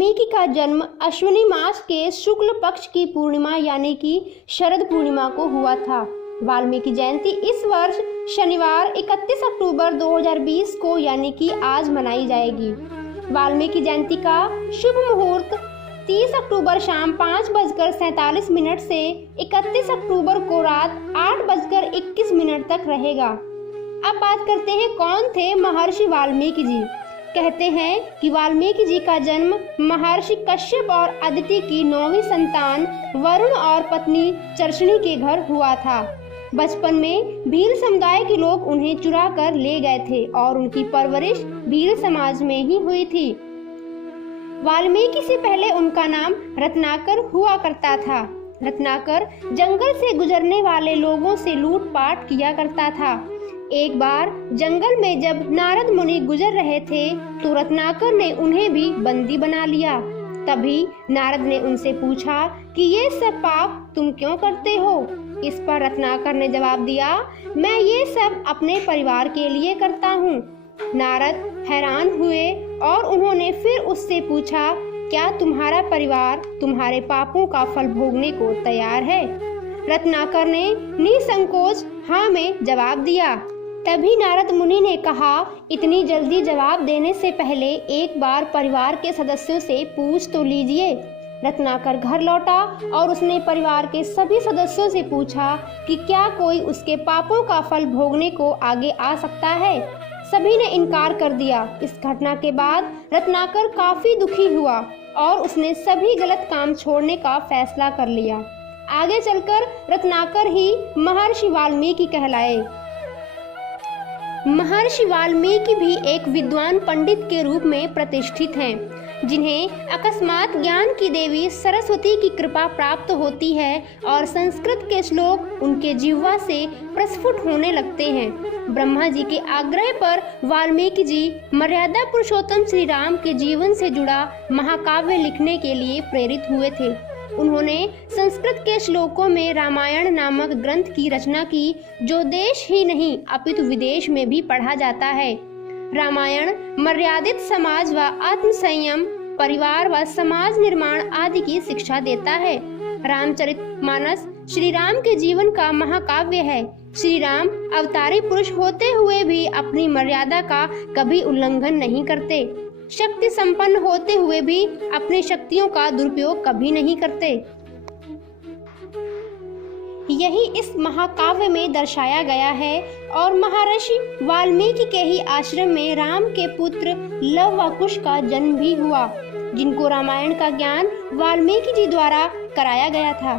वाल्मीकि का जन्म अश्विनी मास के शुक्ल पक्ष की पूर्णिमा यानी कि शरद पूर्णिमा को हुआ था। वाल्मीकि जयंती इस वर्ष शनिवार 31 अक्टूबर 2020 को यानी कि आज मनाई जाएगी। वाल्मीकि जयंती का शुभ मुहूर्त 30 अक्टूबर शाम 5:47 से 31 अक्टूबर को रात 8:21 तक रहेगा। अब बात करते हैं कौन थे महर्षि वाल्मीकि जी। कहते हैं कि वाल्मीकि जी का जन्म महर्षि कश्यप और अदिति की 9वीं संतान वरुण और पत्नी चर्षणी के घर हुआ था। बचपन में भील समुदाय के लोग उन्हें चुरा कर ले गए थे और उनकी परवरिश भील समाज में ही हुई थी। वाल्मीकि से पहले उनका नाम रत्नाकर हुआ करता था। रत्नाकर जंगल से गुजरने वाले लोगों से लूटपाट किया करता था। एक बार जंगल में जब नारद मुनि गुजर रहे थे तो रत्नाकर ने उन्हें भी बंदी बना लिया। तभी नारद ने उनसे पूछा कि ये सब पाप तुम क्यों करते हो। इस पर रत्नाकर ने जवाब दिया, मैं ये सब अपने परिवार के लिए करता हूँ। नारद हैरान हुए और उन्होंने फिर उससे पूछा, क्या तुम्हारा परिवार तुम्हारे पापों का फल भोगने को तैयार है। रत्नाकर ने निसंकोच हाँ में जवाब दिया। तभी नारद मुनि ने कहा, इतनी जल्दी जवाब देने से पहले एक बार परिवार के सदस्यों से पूछ तो लीजिए। रत्नाकर घर लौटा और उसने परिवार के सभी सदस्यों से पूछा कि क्या कोई उसके पापों का फल भोगने को आगे आ सकता है। सभी ने इनकार कर दिया। इस घटना के बाद रत्नाकर काफी दुखी हुआ और उसने सभी गलत काम छोड़ने का फैसला कर लिया। आगे चलकर रत्नाकर ही महर्षि वाल्मीकि कहलाए। महर्षि वाल्मीकि भी एक विद्वान पंडित के रूप में प्रतिष्ठित हैं, जिन्हें अकस्मात ज्ञान की देवी सरस्वती की कृपा प्राप्त होती है और संस्कृत के श्लोक उनके जिह्वा से प्रस्फुट होने लगते हैं। ब्रह्मा जी के आग्रह पर वाल्मीकि जी मर्यादा पुरुषोत्तम श्री राम के जीवन से जुड़ा महाकाव्य लिखने के लिए प्रेरित हुए थे। उन्होंने संस्कृत के श्लोकों में रामायण नामक ग्रंथ की रचना की, जो देश ही नहीं अपितु विदेश में भी पढ़ा जाता है। रामायण मर्यादित समाज व आत्म संयम, परिवार व समाज निर्माण आदि की शिक्षा देता है। रामचरितमानस श्री राम के जीवन का महाकाव्य है। श्री राम अवतारी पुरुष होते हुए भी अपनी मर्यादा का कभी उल्लंघन नहीं करते। शक्ति संपन्न होते हुए भी अपनी शक्तियों का दुरुपयोग कभी नहीं करते। यही इस महाकाव्य में दर्शाया गया है और महर्षि वाल्मीकि के ही आश्रम में राम के पुत्र लव व कुश का जन्म भी हुआ, जिनको रामायण का ज्ञान वाल्मीकि जी द्वारा कराया गया था।